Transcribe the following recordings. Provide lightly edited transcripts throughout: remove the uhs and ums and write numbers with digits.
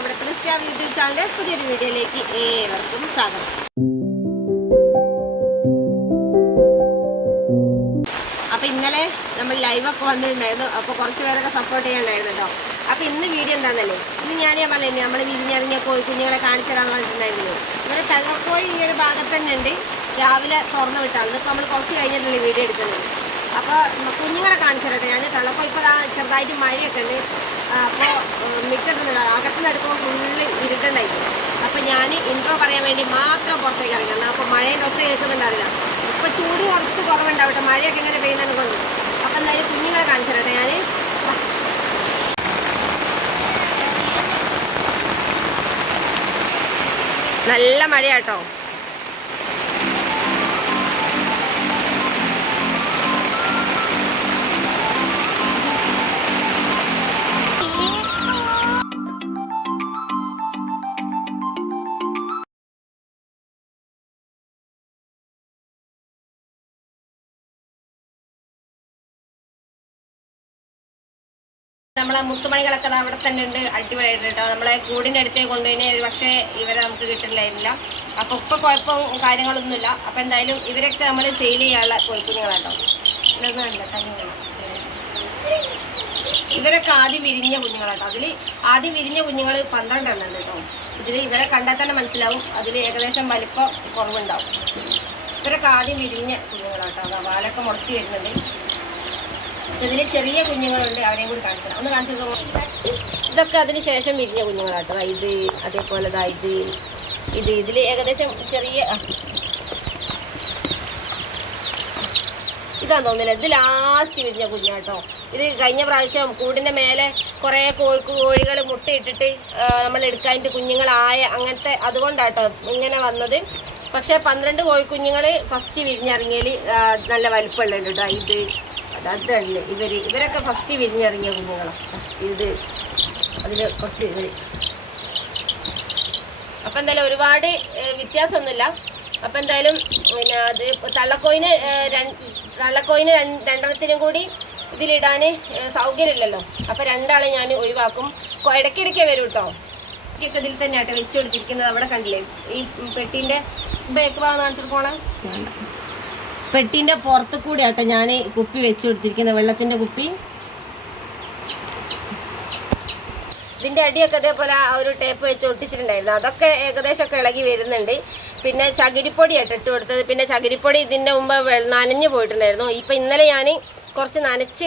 നമ്മുടെ ക്രിസ്ത്യ യൂട്യൂബ് ചാനലിലെ പുതിയൊരു വീഡിയോയിലേക്ക് ഏവർക്കും സ്വാഗതം. അപ്പോൾ ഇന്നലെ നമ്മൾ ലൈവൊക്കെ വന്നിട്ടുണ്ടായിരുന്നു. അപ്പോൾ കുറച്ച് പേരൊക്കെ സപ്പോർട്ട് ചെയ്യാനുണ്ടായിരുന്നു കേട്ടോ. അപ്പോൾ ഇന്ന് വീഡിയോ എന്താണെന്നല്ലേ, ഇന്ന് ഞാൻ പറഞ്ഞില്ലേ നമ്മൾ വിരിഞ്ഞറിഞ്ഞ കോഴിക്കുഞ്ഞുങ്ങളെ കാണിച്ചു തരാമെന്ന് പറഞ്ഞിട്ടുണ്ടായിരുന്നു. ഇവിടെ തലക്കോഴി ഈ ഒരു ഭാഗത്ത് തന്നെ ഉണ്ട്. രാവിലെ തുറന്നു വിട്ടാണ്. ഇതിപ്പോൾ നമ്മൾ കുറച്ച് കഴിഞ്ഞിട്ടല്ലേ വീഡിയോ എടുക്കുന്നത്. അപ്പോൾ കുഞ്ഞുങ്ങളെ കാണിച്ചു തരട്ടെ. ഞാൻ തള്ളക്കോഴി ഇപ്പോൾ ചെറുതായിട്ട് മഴയൊക്കെ ഉണ്ട്. അപ്പോൾ മിറ്റത്തുനിന്ന് അകത്തുനിന്ന് എടുക്കുമ്പോൾ ഫുള്ള് ഇരുട്ടുണ്ടായിരുന്നു. അപ്പോൾ ഞാൻ ഇൻട്രോ പറയാൻ വേണ്ടി മാത്രം പുറത്തേക്ക് ഇറങ്ങണം. അപ്പോൾ മഴേൻ്റെ ഒച്ച കേൾക്കുന്നുണ്ടാവില്ല. ഇപ്പോൾ ചൂട് കുറച്ച് കുറവുണ്ടാവട്ടെ, മഴയൊക്കെ ഇങ്ങനെ പെയ്യുന്നതിനെ കൊണ്ട്. അപ്പോൾ എന്തായാലും കുഞ്ഞുങ്ങളെ കാണിച്ചു തരട്ടെ. ഞാൻ നല്ല മഴയാട്ടോ. നമ്മളെ മുത്തുമണികളൊക്കെ അവിടെ തന്നെ ഉണ്ട്. അടിപൊളിയായിട്ട് കേട്ടോ. നമ്മളെ കൂടിൻ്റെ അടുത്തേക്ക് കൊണ്ടുപോയി പക്ഷേ ഇവരെ നമുക്ക് കിട്ടില്ലായിരുന്നില്ല. അപ്പോൾ ഇപ്പോൾ കുഴപ്പവും കാര്യങ്ങളൊന്നുമില്ല. അപ്പോൾ എന്തായാലും ഇവരൊക്കെ നമ്മൾ സെയിൽ ചെയ്യാനുള്ള കോഴിക്കുഞ്ഞുങ്ങളാട്ടോ. ഇതൊന്നുമല്ല കഞ്ഞിങ്ങൾ. ഇവരൊക്കെ ആദ്യം വിരിഞ്ഞ കുഞ്ഞുങ്ങളാട്ടോ. അതിൽ ആദ്യം വിരിഞ്ഞ കുഞ്ഞുങ്ങൾ 12 എണ്ണം ഉണ്ട് കേട്ടോ. ഇതിൽ ഇവരെ കണ്ടാൽ തന്നെ മനസ്സിലാവും. അതിൽ ഏകദേശം വലിപ്പം കുറവുണ്ടാവും. ഇവരൊക്കെ ആദ്യം വിരിഞ്ഞ കുഞ്ഞുങ്ങളാട്ടോ. അതാ വാലൊക്കെ മുളച്ച് വരുന്നുണ്ട്. ഇതിൽ ചെറിയ കുഞ്ഞുങ്ങളുണ്ട്, അവരെയും കൂടി കാണിച്ചു തരാം. ഒന്ന് കാണിച്ചു കൊടുക്കാം. ഇതൊക്കെ അതിന് ശേഷം വിരിഞ്ഞ കുഞ്ഞുങ്ങളാട്ടോ. ഇത് അതേപോലെ ഇതിൽ ഏകദേശം ചെറിയ ഇതാന്ന് തോന്നുന്നില്ല. ഇത് ലാസ്റ്റ് വിരിഞ്ഞ കുഞ്ഞാട്ടോ. ഇത് കഴിഞ്ഞ പ്രാവശ്യം കൂടിൻ്റെ മേലെ കുറേ കോഴികൾ മുട്ടയിട്ടിട്ട് നമ്മൾ എടുക്കാനായിട്ട് കുഞ്ഞുങ്ങളായ അങ്ങനത്തെ അതുകൊണ്ടാട്ടോ ഇങ്ങനെ വന്നത്. പക്ഷേ 12 കോഴിക്കുഞ്ഞുങ്ങൾ ഫസ്റ്റ് വിരിഞ്ഞിറങ്ങിയതിൽ നല്ല വലിപ്പമുള്ളുണ്ട് കേട്ടോ. അതല്ലേ ഇവരൊക്കെ ഫസ്റ്റ് വിരിഞ്ഞിറങ്ങിയ കുഞ്ഞുങ്ങളാണ്. അതിൽ കുറച്ച് അപ്പം എന്തായാലും ഒരുപാട് വ്യത്യാസമൊന്നുമില്ല. അപ്പം എന്തായാലും പിന്നെ അത് തള്ളക്കോയിന് രണ്ടെണ്ണത്തിനും കൂടി ഇതിലിടാൻ സൗകര്യമില്ലല്ലോ. അപ്പം 2 ആളെ ഞാൻ ഒഴിവാക്കും. ഇടയ്ക്കിടയ്ക്ക് വരും കേട്ടോ. ഒക്കെ ഇതിൽ തന്നെയാട്ടോ വെച്ച് കൊടുത്തിരിക്കുന്നത്. അവിടെ കണ്ടില്ലേ ഈ പെട്ടീൻ്റെ ബേക്ക് ഭാഗം കാണിച്ചിട്ട് പോണേ. പെട്ടീൻ്റെ പുറത്ത് കൂടി ആട്ടോ ഞാൻ കുപ്പി വെച്ച് കൊടുത്തിരിക്കുന്നത്, വെള്ളത്തിൻ്റെ കുപ്പി. ഇതിൻ്റെ അടിയൊക്കെ അതേപോലെ ആ ഒരു ടേപ്പ് വെച്ച് ഒട്ടിച്ചിട്ടുണ്ടായിരുന്നു. അതൊക്കെ ഏകദേശമൊക്കെ ഇളകി വരുന്നുണ്ട്. പിന്നെ ചകിരിപ്പൊടി ആട്ടോ ഇട്ട് കൊടുത്തത്. പിന്നെ ചകിരിപ്പൊടി ഇതിൻ്റെ മുമ്പ് നനഞ്ഞു പോയിട്ടുണ്ടായിരുന്നു. ഇപ്പം ഇന്നലെ ഞാൻ കുറച്ച് നനച്ച്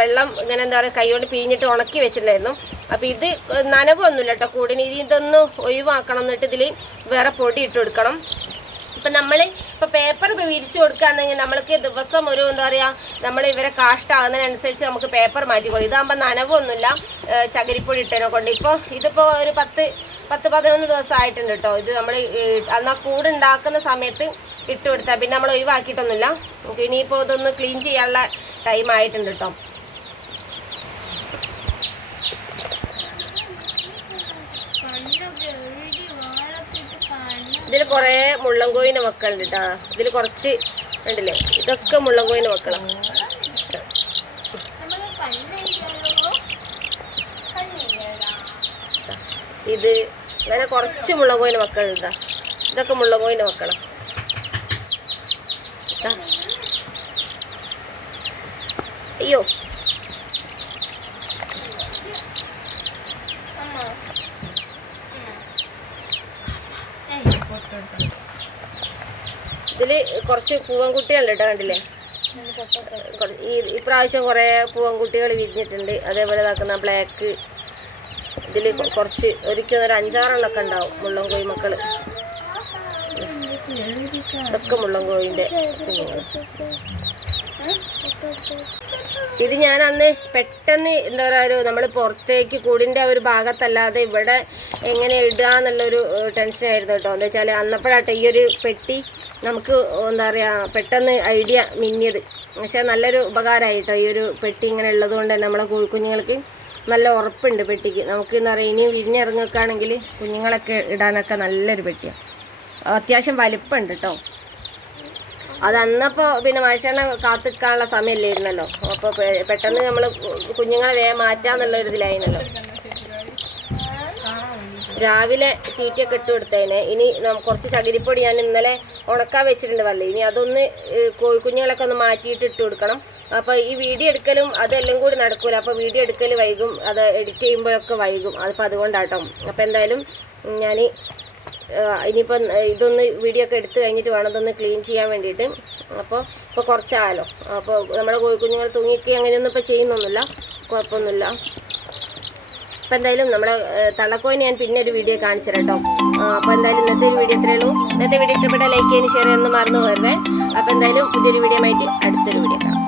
വെള്ളം ഇങ്ങനെ എന്താ പറയുക കൈകൊണ്ട് പിഴിഞ്ഞിട്ട് ഉണക്കി വെച്ചിട്ടുണ്ടായിരുന്നു. അപ്പോൾ ഇത് നനവൊന്നുമില്ല കേട്ടോ. കൂടിന് ഇതൊന്ന് ഒഴിവാക്കണം. എന്നിട്ട് ഇതിൽ വേറെ പൊടി ഇട്ട് കൊടുക്കണം. ഇപ്പം ഇപ്പോൾ പേപ്പർ വിരിച്ചു കൊടുക്കുകയാണെങ്കിൽ നമ്മൾക്ക് ദിവസം ഒരു എന്താ പറയുക നമ്മൾ ഇവരെ കാഷ്ടാകുന്നതിനനുസരിച്ച് നമുക്ക് പേപ്പർ മാറ്റിക്കൊള്ളു. ഇതാകുമ്പോൾ നനവൊന്നുമില്ല ചകിരിപ്പൊടി ഇട്ടതിനെ കൊണ്ട്. ഇതിപ്പോൾ ഒരു 10-11 ദിവസം ആയിട്ടുണ്ട് കേട്ടോ. ഇത് നമ്മൾ അന്ന് കൂടുണ്ടാക്കുന്ന സമയത്ത് ഇട്ട് കൊടുത്താൽ പിന്നെ നമ്മൾ ഒഴിവാക്കിയിട്ടൊന്നുമില്ല. നമുക്ക് ഇനിയിപ്പോൾ ഇതൊന്ന് ക്ലീൻ ചെയ്യാനുള്ള ടൈം ആയിട്ടുണ്ട് കേട്ടോ. ഇതിൽ കുറേ മുള്ളൻകോയിൻ്റെ മക്കളുണ്ട് കേട്ടോ. ഇതിൽ കുറച്ച് ഉണ്ടല്ലേ, ഇതൊക്കെ മുള്ളൻകോയിൻ്റെ മക്കളാണ്. ഇത് അങ്ങനെ കുറച്ച് മുള്ളൻകോയിൻ്റെ മക്കളുണ്ട്. ഇതൊക്കെ മുള്ളൻകോയിൻ്റെ മക്കളാണ്. അയ്യോ ഇതിൽ കുറച്ച് പൂവൻകുട്ടികളുണ്ട് കേട്ടോ. കണ്ടില്ലേ ഈ പ്രാവശ്യം കുറേ പൂവൻകുട്ടികൾ വിരിഞ്ഞിട്ടുണ്ട്. അതേപോലെ ഇതാക്കുന്ന ബ്ലാക്ക് ഇതിൽ കുറച്ച് ഒരിക്കലും ഒരു 5-6 എണ്ണമൊക്കെ ഉണ്ടാവും മുള്ളൻകോയി മക്കൾ. ഇതൊക്കെ മുള്ളൻകോയിൻ്റെ കുഞ്ഞുങ്ങൾ. ഇത് ഞാൻ അന്ന് പെട്ടെന്ന് എന്താ പറയുക നമ്മൾ പുറത്തേക്ക് കൂടിൻ്റെ ഒരു ഭാഗത്തല്ലാതെ ഇവിടെ എങ്ങനെ ഇടുക എന്നുള്ളൊരു ടെൻഷനായിരുന്നു കേട്ടോ. എന്താ വെച്ചാൽ അന്നപ്പോഴാട്ടെ ഈ ഒരു പെട്ടി നമുക്ക് എന്താ പറയുക പെട്ടെന്ന് ഐഡിയ മിന്നിയത്. പക്ഷേ നല്ലൊരു ഉപകാരമായിട്ടോ ഈ ഒരു പെട്ടി ഇങ്ങനെ ഉള്ളത് കൊണ്ട് തന്നെ നമ്മളെ കുഞ്ഞുങ്ങൾക്ക് നല്ല ഉറപ്പുണ്ട് പെട്ടിക്ക്. നമുക്ക് എന്താ പറയുക ഇനി വിരിഞ്ഞിറങ്ങുകയാണെങ്കിൽ കുഞ്ഞുങ്ങളൊക്കെ ഇടാനൊക്കെ നല്ലൊരു പെട്ടിയാണ്. അത്യാവശ്യം വലിപ്പമുണ്ട് കേട്ടോ. അത് അന്നപ്പോൾ പിന്നെ മനുഷ്യനെ കാത്തിക്കാനുള്ള സമയമല്ലായിരുന്നല്ലോ. അപ്പോൾ പെട്ടെന്ന് നമ്മൾ കുഞ്ഞുങ്ങളെ വേഗം മാറ്റാന്നുള്ളൊരു ഇതിലായിരുന്നല്ലോ. രാവിലെ തീറ്റയൊക്കെ ഇട്ട് കൊടുത്തതിന്. ഇനി കുറച്ച് ചകിരിപ്പൊടി ഞാൻ ഇന്നലെ ഉണക്കാൻ വെച്ചിട്ടുണ്ട് വല്ലേ, ഇനി അതൊന്ന് കോഴിക്കുഞ്ഞുങ്ങളൊക്കെ ഒന്ന് മാറ്റിയിട്ട് ഇട്ട് കൊടുക്കണം. അപ്പോൾ ഈ വീഡിയോ എടുക്കലും അതെല്ലാം കൂടി നടക്കൂല, അപ്പോൾ വീഡിയോ എടുക്കൽ വൈകും, അത് എഡിറ്റ് ചെയ്യുമ്പോഴൊക്കെ വൈകും. അതിപ്പോൾ അതുകൊണ്ടാട്ടോ. അപ്പോൾ എന്തായാലും ഞാൻ ഇനിയിപ്പം ഇതൊന്ന് വീഡിയോ ഒക്കെ എടുത്ത് കഴിഞ്ഞിട്ട് വേണം ഇതൊന്ന് ക്ലീൻ ചെയ്യാൻ വേണ്ടിയിട്ട്. ഇപ്പോൾ കുറച്ചായാലോ, അപ്പോൾ നമ്മുടെ കോഴിക്കുഞ്ഞുങ്ങൾ തൂങ്ങിക്കുക അങ്ങനെയൊന്നും ഇപ്പോൾ ചെയ്യുന്നൊന്നുമില്ല, കുഴപ്പമൊന്നുമില്ല. അപ്പോൾ എന്തായാലും നമ്മുടെ തള്ളക്കോയിന് ഞാൻ പിന്നെ ഒരു വീഡിയോ കാണിച്ചു തരാം കേട്ടോ. അപ്പോൾ എന്തായാലും ഇന്നത്തെ ഒരു വീഡിയോ ഇത്രയേ ഉള്ളൂ. ഇന്നത്തെ വീഡിയോ ഇഷ്ടപ്പെട്ടാൽ ലൈക്ക് ചെയ്യാനും ഷെയർ ചെയ്യാനൊന്നും മറന്നു പോകരുത്. അപ്പോൾ എന്തായാലും പുതിയൊരു വീഡിയോ ആയിട്ട് അടുത്തൊരു വീഡിയോ കാണാം.